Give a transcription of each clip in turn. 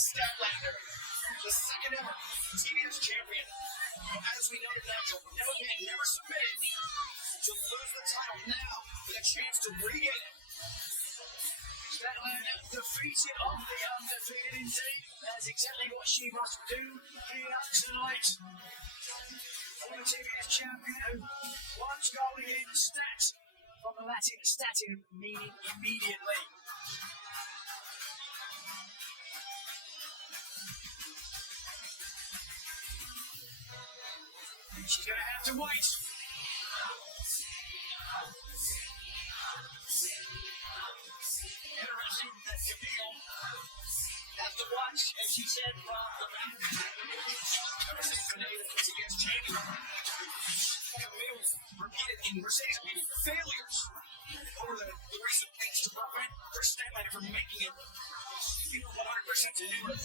Statlander, the second ever TBS champion. As we noted, Nigel, never submitted to lose the title. Now, with a chance to regain it. Statlander defeated of the undefeated indeed. That's exactly what she must do here tonight. Former TBS champion who once going in stat from the Latin statin, meaning immediately. And she's going to have to wait. Interesting that Camille has to watch, as she said, from the back. Moné, the TBS champion. Camille's repeated in Mercedes failures over the recent weeks to prevent Kris Statlander from making it 100% to do it.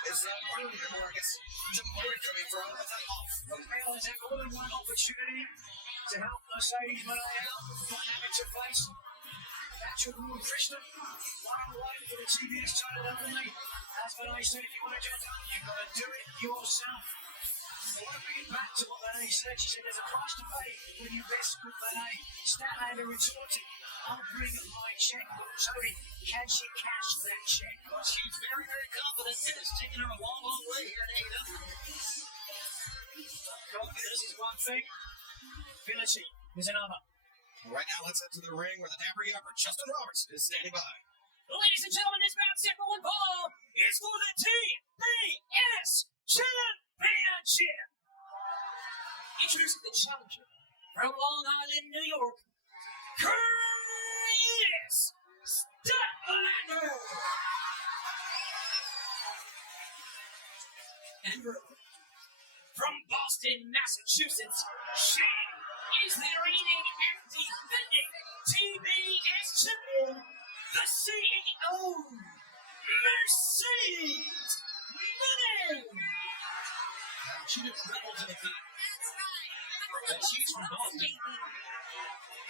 Is earlier, or I guess, demoted coming from the title. Camille has had more than one opportunity to help Mercedes Moné out, not having to face Patrick Moore Christian, one-on-one for the TBS title openly. As Moné said, if you want to jump up, you've got to do it yourself. I want to bring it back to what Moné said. She said there's a price to pay when you best with Moné. Statlander retorted, I'll bring my check. So can she cash that check? Well, she's very, very confident, and it's taken her a long, long way here at AEW. Confidence is one thing, ability is another. Right now, let's head to the ring where the Dapper Yapper, Justin Roberts, is standing by. Ladies and gentlemen, this match set for ball is for the TBS Championship. Introducing the challenger from Long Island, New York, Kris Statlander. And from Boston, Massachusetts, she is the reigning and defending TBS champion, the CEO, Mercedes Moné. She just rebelled to the fact that she's from Boston.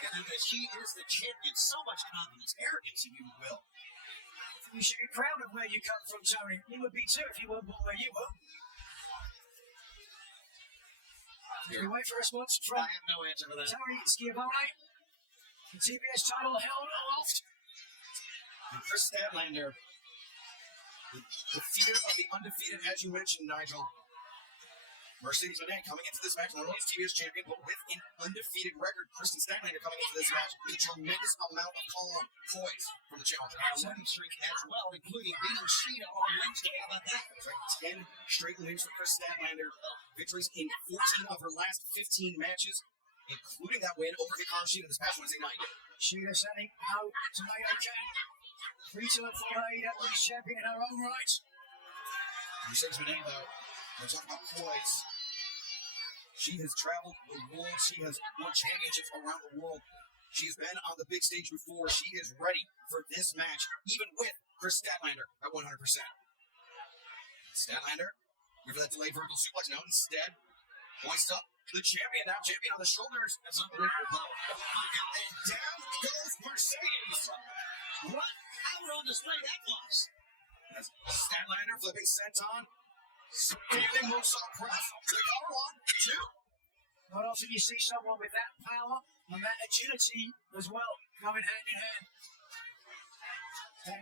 And that she is the champion. So much confidence, arrogance, if you will. You should be proud of where you come from, Tony. You would be too if you weren't born where you were. Can we wait for a response from I have no answer for that. Tony Schiavone? The TBS title held aloft. And Kris Statlander, the fear of the undefeated, as you mentioned, Nigel. Mercedes Moné coming into this match, not only as TBS champion, but with an undefeated record. Kris Statlander coming into this match with a tremendous amount of calm poise from the challenger. A winning streak as well, including beating Sheeta on Wednesday. How about that? That's right, 10 straight wins for Kris Statlander. Victories in 14 of her last 15 matches, including that win over Hikaru Shida this past Wednesday night. Sheeta saying no tomato can. 3-2 for AEW champion in her own right. Mercedes Moné, though, we're talking about poise. She has traveled the world. She has won championships around the world. She's been on the big stage before. She is ready for this match, even with Kris Statlander at 100%. Statlander, here for that delayed vertical suplex. No, instead, hoist up the champion. Now champion on the shoulders. That's unbelievable power. And down goes Mercedes. What power on display that was. As Statlander flipping senton. Standing moonsault press. The cover 1, 2. Not often you see someone with that power and that agility as well, going hand in hand.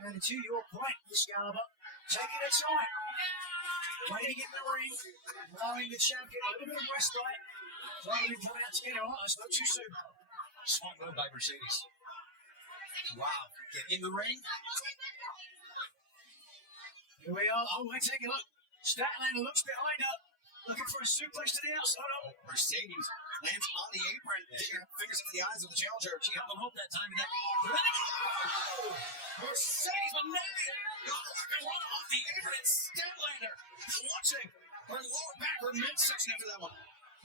And to your point, Excalibur, taking its time, waiting in the ring, allowing the champion a little bit of respite, trying to be put out together. It's not too soon. Smart move by Mercedes. Wow. Get in the ring. Here we are. Oh, wait, take a look. Statlander looks behind her, looking for a suplex to the outside. Oh, Mercedes lands on the apron, digging her fingers into the eyes of the challenger. She had the hope that time. That Mercedes Moné got one off the apron. Statlander clutching her lower back, her midsection after that one.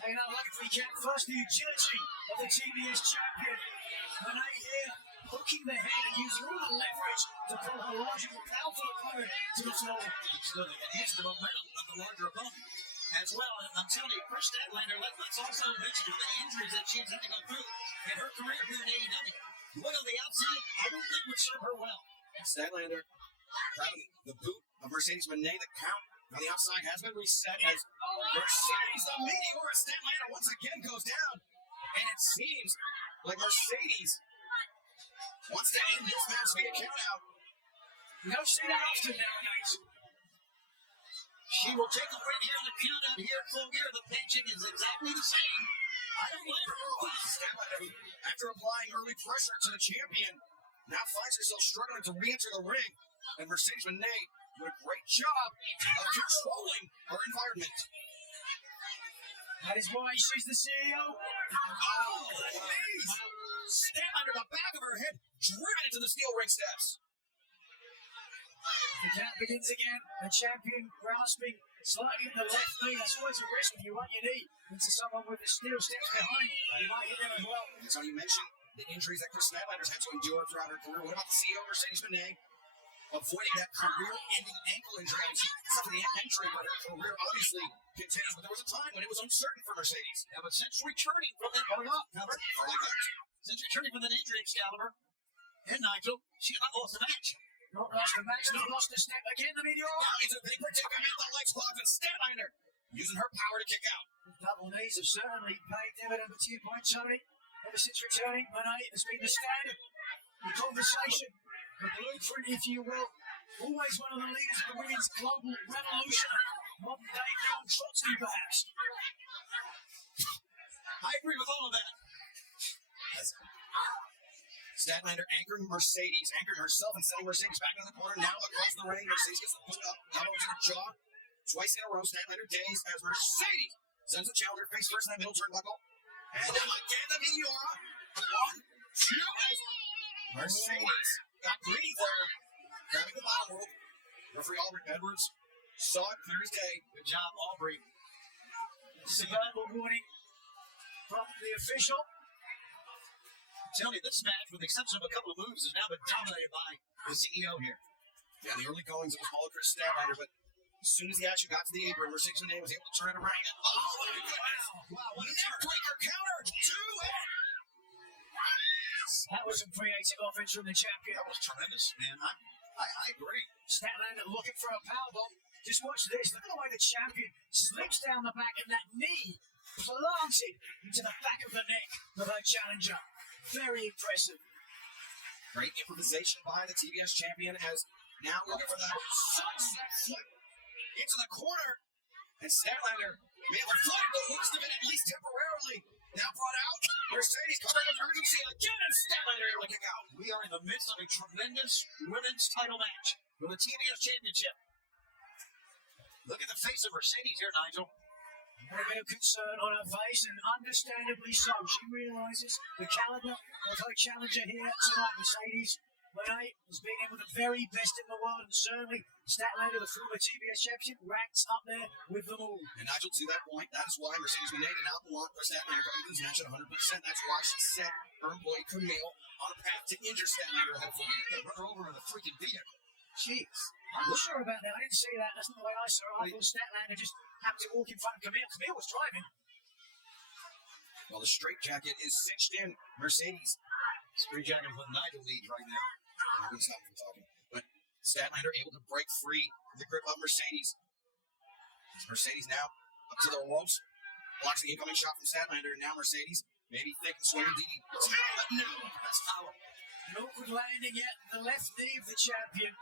Hanging out like if we can. First, the agility of the TBS champion. Moné here, hooking the head and using all the leverage to pull her larger, more powerful opponent to the floor. Absolutely. And here's the momentum of the larger opponent as well. And I'm telling you, Kris Statlander, let's also mention the injuries that she's had to go through in her career here in AEW. One on the outside, I don't think would serve her well. Statlander Grabbing the boot of Mercedes Moné. The count on the outside has been reset as Mercedes, the Meteor, Statlander once again goes down. And it seems like Mercedes wants to end this match via countout. You don't see that often nowadays. She will take a win here on the countout here. Full gear. The pitching is exactly the same. I don't blame her. Statlander, after applying early pressure to the champion, now finds herself struggling to re-enter the ring. And Mercedes Moné did a great job of controlling her environment. That is why she's the CEO. Oh, the knees! Statlander, the back of her head, driven into the steel ring steps. The count begins again. The champion grasping slightly at the left knee. That's always a risk when you run your knee into someone with the steel steps behind. You might hit them as well. And so you mentioned the injuries that Kris Statlander's had to endure throughout her career. What about the CEO, Mercedes Moné? Avoiding that career-ending ankle injury. I mean, she suffered the entry, but her career obviously continues. But there was a time when it was uncertain for Mercedes. Yeah, but since returning from that since returning from that injury, Excalibur and Nigel, she has not lost a match. Not lost a match, not lost a step. Again, the Meteor. Now into a big predicament. The legs clogged and Statlander using her power to kick out. Double knees have certainly paid dividend for 2 points, Tony. Ever since returning, Moné has been the standard. The conversation, the blueprint, if you will. Always one of the leaders of the women's global revolution. Modern day Leon Trotsky, perhaps. I agree with all of that. Statlander anchoring Mercedes, anchoring herself and sending Mercedes back into the corner. Now across the ring, Mercedes gets the boot up, elbow to the jaw. Twice in a row, Statlander dazed as Mercedes sends the challenger face first in that middle turnbuckle. And now again, the Meteora. 1, 2, as Mercedes got greedy there, grabbing the bottom rope. Referee Albert Edwards saw it clear as day. Good job, Aubrey. This is a verbal warning from the official. Tell me, this match, with the exception of a couple of moves, has now been dominated by the CEO here. Yeah, in the early goings, it was all Kris Statlander, but as soon as the action got to the apron, Mercedes Moné was able to turn it around. Oh, my goodness! Wow, what a neckbreaker counter! 2 and That was some creative offense from the champion. That was tremendous, man. I agree. Statlander looking for a powerbomb. Just watch this. Look at the way the champion slips down the back and that knee planted into the back of the neck of her challenger. Very impressive. Great improvisation by the TBS champion as now looking for that sunset flip into the corner. And Statlander may have avoided the worst of it, at least temporarily. Now brought out. Mercedes coming with urgency again, and Statlander able to kick out. We are in the midst of a tremendous women's title match for the TBS Championship. Look at the face of Mercedes here, Nigel. A bit of concern on her face, and understandably so. She realises the caliber of her challenger here tonight, Mercedes Moné, has been in with the very best in the world, and certainly Statlander, the former TBS champion, ranks up there with them all. And Nigel, to that point, that is why Mercedes Moné did not want Statlander coming to this match at 100%. That's why she set her employee Camille on a path to injure Statlander ahead of the game. Run her over in a freaking vehicle. Jeez. I'm not sure about that. I didn't see that. That's not the way I saw it. I thought Statlander just happened to walk in front of Camille. Camille was driving. Well, the straitjacket is cinched in. Mercedes. Straitjacket with Nigel leads right now. I'm going to stop from talking. But Statlander able to break free the grip of Mercedes. Mercedes now up to the ropes. Blocks the incoming shot from Statlander. And now Mercedes maybe thinking swinging DD. But no, that's power. An awkward landing yet. The left knee of the champion.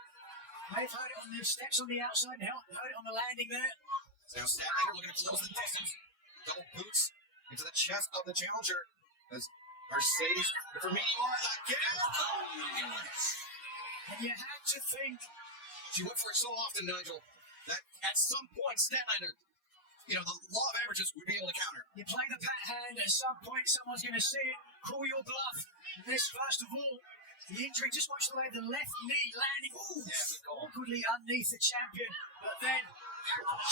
They've heard it on the steps on the outside and heard it on the landing there. So now Statlander looking to close the distance. Double boots into the chest of the challenger. As Mercedes for Meteor again. Oh my goodness. And you had to think. She went for it so often, Nigel, that at some point Statlander, the law of averages would be able to counter. You play the pat hand, at some point someone's going to see it, call your bluff. This, first of all, the injury, just watch the way the left knee landing awkwardly underneath the champion. But then,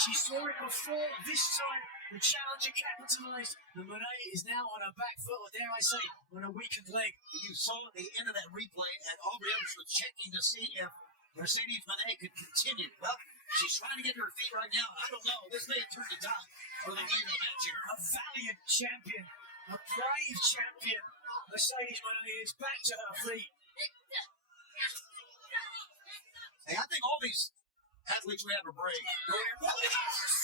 she saw it before. This time, the challenger capitalized. The Moné is now on her back foot, or dare I say, on a weakened leg. You saw at the end of that replay, and Aubrey was checking to see if Mercedes Moné could continue. Well, she's trying to get to her feet right now. I don't know. This may turn to die for the game of the match here. A valiant champion, a brave champion. Mercedes Moné is back to her feet. Hey, I think all these athletes we have are brave. Go in there.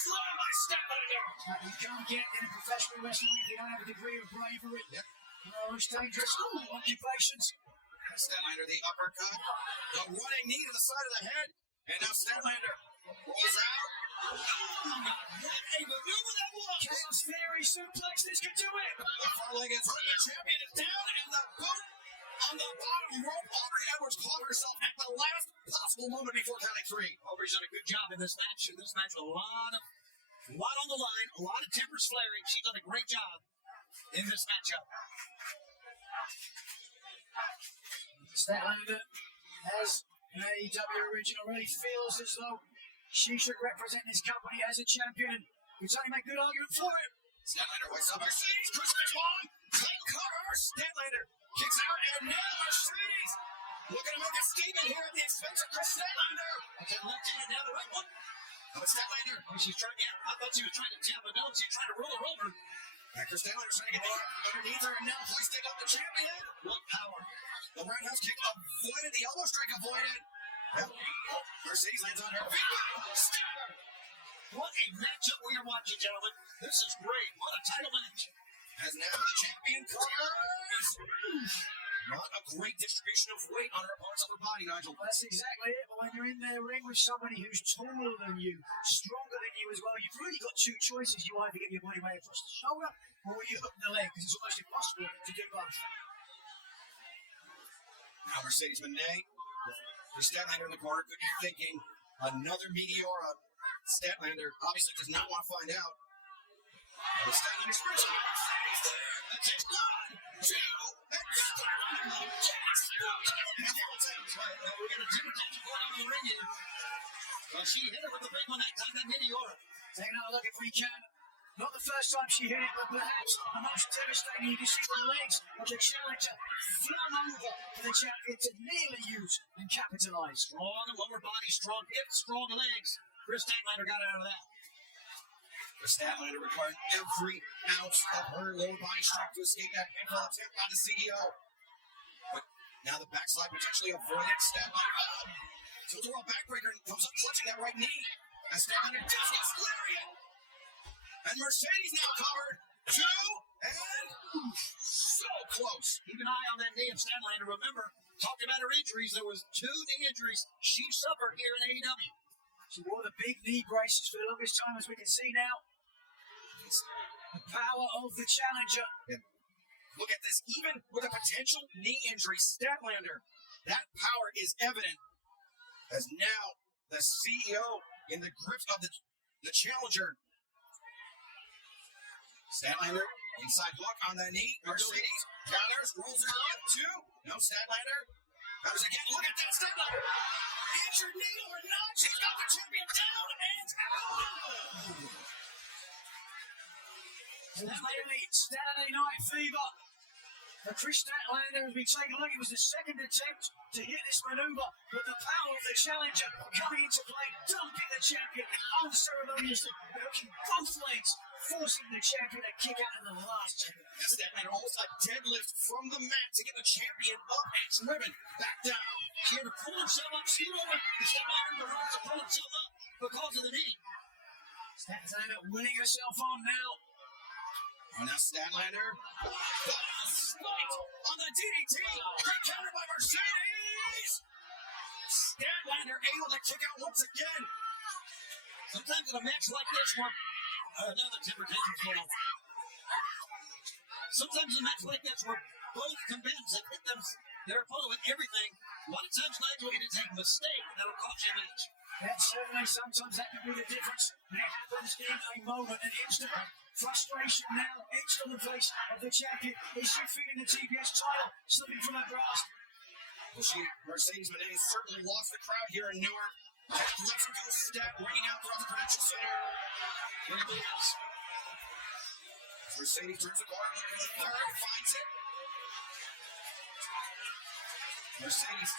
Slow by Statlander. You can't get in a professional wrestling if you don't have a degree of bravery. Yep. It's dangerous occupations. Statlander, the uppercut. The running knee to the side of the head. And now Statlander rolls out. Oh, what a maneuver that was. Chaos Theory suplex, this could do it. The far leg is hurt. The champion is down. And the boot on the bottom rope. Aubrey Edwards caught herself at the last possible moment before counting 3. Aubrey's done a good job in this match. In this match, a lot on the line, a lot of tempers flaring. She's done a great job in this matchup. Statlander, as an AEW original, really feels as though she should represent this company as a champion. Could certainly make good argument for it. Statlander wakes up Mercedes. Chris Benoit. Clean cover. Statlander kicks out. And now Mercedes looking to make a statement here at the expense of Chris Statlander. That's that left hand, now the right one. But Statlander. She's trying, I thought she was trying to tap, but no, she's trying to roll her over. And Chris Statlander's trying to get the hip underneath her and now hoisting up the champion. What power. The roundhouse kick avoided. The elbow strike avoided. Yep. Mercedes lands on her feet. Stabber. What a matchup we are watching, gentlemen. This is great. What a title match. As now the champion covers. Not a great distribution of weight on her opponent's upper body, Nigel. Well, that's exactly it. But when you're in the ring with somebody who's taller than you, stronger than you as well, you've really got two choices. You either get your body weight across the shoulder or you hook the leg, because it's almost impossible to do both. Now Mercedes Moné, with Statlander in the corner, could be thinking another Meteora. Statlander obviously does not want to find out. But Statlander sprints on Mercedes there. That's it. 1, 2, and Statlander. Yes! We got a different tension going on in the ring here. Well, she hit her with the big one that time, that Meteora. Take another look if we can. Not the first time she hit it, but perhaps the most devastating. You can see the legs of the challenger flung over for the champion to nearly use and capitalize. Strong lower body, strong hips, strong legs. Chris Statlander got out of that. The Statlander required every ounce of her lower body strength to escape that pinfall attempt by the CEO. But now the backslide potentially avoided. Statlander tilt-a-whirl backbreaker and comes up clutching that right knee. As Statlander just gets lariat. And Mercedes now covered. 2, and so close. Keep an eye on that knee of Statlander. Remember, talked about her injuries. There was 2 knee injuries she suffered here in AEW. She wore the big knee braces for the longest time, as we can see now. The power of the challenger. Yeah. Look at this. Even with a potential knee injury, Statlander, that power is evident. As now the CEO in the grip of the challenger. Statlander, inside hook on the knee. Mercedes counters, rolls her up. 2. No, Statlander. Counters again. Look at that, Statlander. Injured knee or not, she's got the champion down and out. Saturday Night Fever. For Kris Statlander, as we take a look, it was the second attempt to hit this maneuver, but the power of the challenger coming into play, dumping the champion unceremoniously, hooking both legs, forcing the champion to kick out in the last second. Statlander almost a deadlift from the mat to get the champion up and driven back down. She had to pull herself up, scoot over. Statlander had to pull herself up because of the knee. Statlander winning herself on now. Oh, now Statlander. Spiked on the DDT. Great counter by Mercedes. Statlander able to kick out once again. Sometimes in a match like this, where another temper tension's going on. Sometimes in a match like this, where both combatants have hit their opponent with everything, a lot of times, Nigel, it is a mistake that'll cost you a match. Yes, certainly. Sometimes that can be the difference. And it happens in a moment, an instant. Frustration now etched on the face of the champion. Is she feeling the TBS title slipping from her grasp? Well, Mercedes Moné certainly lost the crowd here in Newark. Lets her go step, ringing out throughout the Prudential Center. Here it is. Mercedes turns the corner, looking for the third, finds it. Mercedes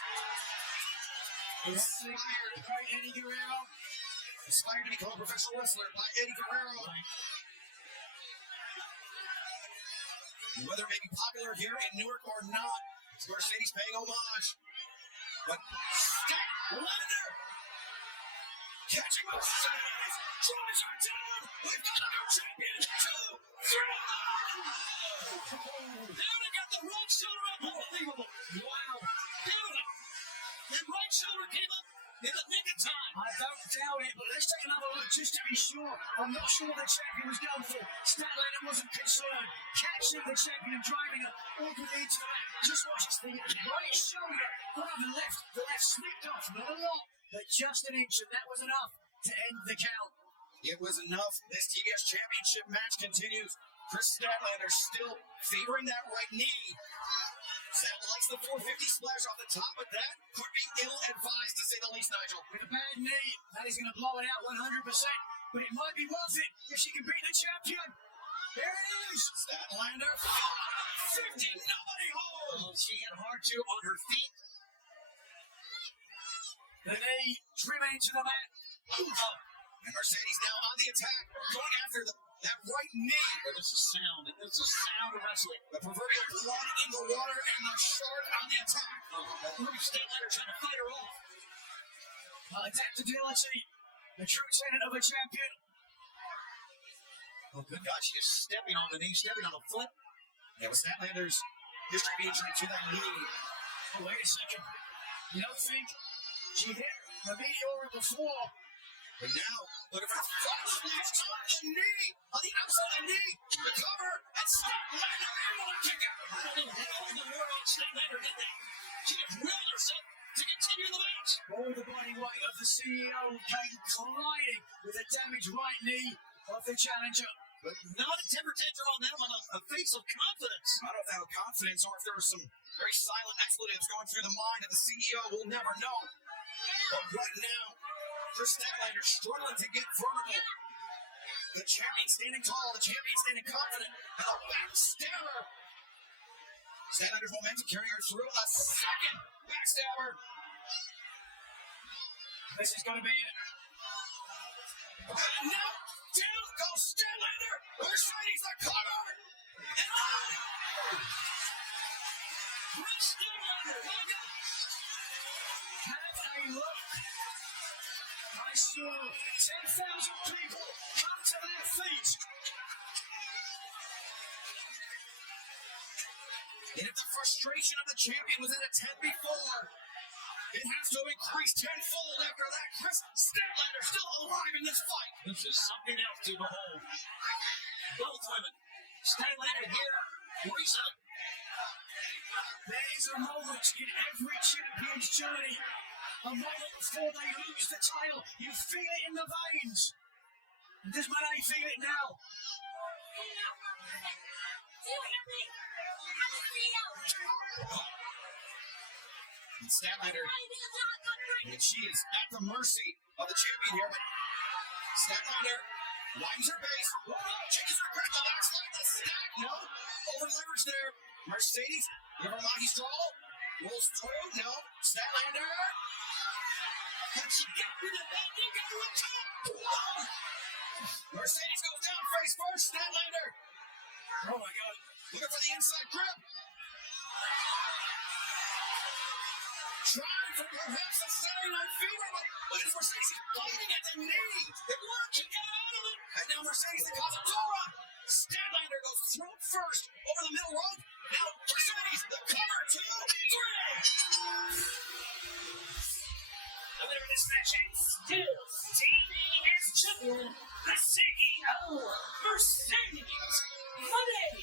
inspired by Eddie Guerrero. Inspired to become a professional wrestler by Eddie Guerrero. Whether it may be popular here in Newark or not, Mercedes paying homage. But Statlander Catching Mercedes. Drives her down. We've got a new champion. 2, 3. Now they got the right shoulder up. Unbelievable. Wow. Beautiful. That right shoulder came up in the nick of time. I don't doubt it, but let's take another look just to be sure. I'm not sure what the champion was going for. Statlander wasn't concerned. Catching the champion and driving her all the way into the mat. Just watch this thing. Right shoulder. One on the left. The left slipped off. Not a lot, but just an inch, and that was enough to end the count. It was enough. This TBS Championship match continues. Kris Statlander still favoring that right knee. Stat likes the 450 splash off the top, but that could be ill-advised to say the least, Nigel. With a bad knee, that is going to blow it out 100%. But it might be worth it if she can beat the champion. There it is. Statlander, 50, nobody home. She hit hard too on her feet. The knee driven into the mat. And Mercedes now on the attack, going after that right knee. This is sound. This is sound wrestling. The proverbial blood in the water and the shard on the attack. Statlander trying to fight her off. Adaptability, the true tenet of a champion. Oh, good God, she is stepping on the knee, stepping on the foot. Yeah, with Statlander's history of injury to that knee. Oh, wait a second. You don't think she hit the Meteora before? But now, look at her front splash on the knee, on the outside of the knee, the cover, and Statlander able to kick out. The world Statlander did that. She just willed herself to continue the match. All the body weight of the CEO came colliding with a damaged right knee of the challenger. But not a temper tantrum on that one, a face of confidence. I don't know if that was confidence or if there were some very silent expletives going through the mind of the CEO. We'll never know. But right now, Kris Statlander struggling to get vertical. The champion standing tall, the champion standing confident, and a backstabber. Statlander's momentum carrying her through a second backstabber. This is going to be it. And now, down goes Statlander. Mercedes the cover. And on. Kris Statlander, look out. Have a look. I saw 10,000 people come to their feet. And if the frustration of the champion was at a 10 before, it has to have increased tenfold after that. Kris Statlander still alive in this fight. This is something else to behold. Both women. Statlander here, 47. There is a moment in every champion's journey. A moment before they lose the title. You feel it in the veins. And does Moné feel it now? And Statlander, and she is at the mercy of the champion here, but Statlander winds her base, changes her grip, the backslide, the stack, no, over leverage there. Mercedes, Yamamaki Stroll, rolls through, no, Statlander, Can she get rid of that? They got her up top. Mercedes goes down face first, Statlander, Oh my God. looking for the inside grip. Trying for perhaps a Saturday Night Fever, but look at Mercedes biting at the knee. It worked, she got out of it. And now Mercedes the Cazadora. Statlander goes throat first over the middle rope. Now Mercedes the cover, 2, 3. The winner of this match is still TBS champion, the CEO, Mercedes Moné.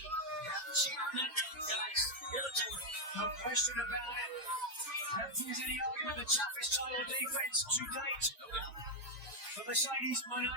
She earned that, guys. Give it to her. No question about it. I don't think there's any argument. The toughest title defense to date for Mercedes Moné.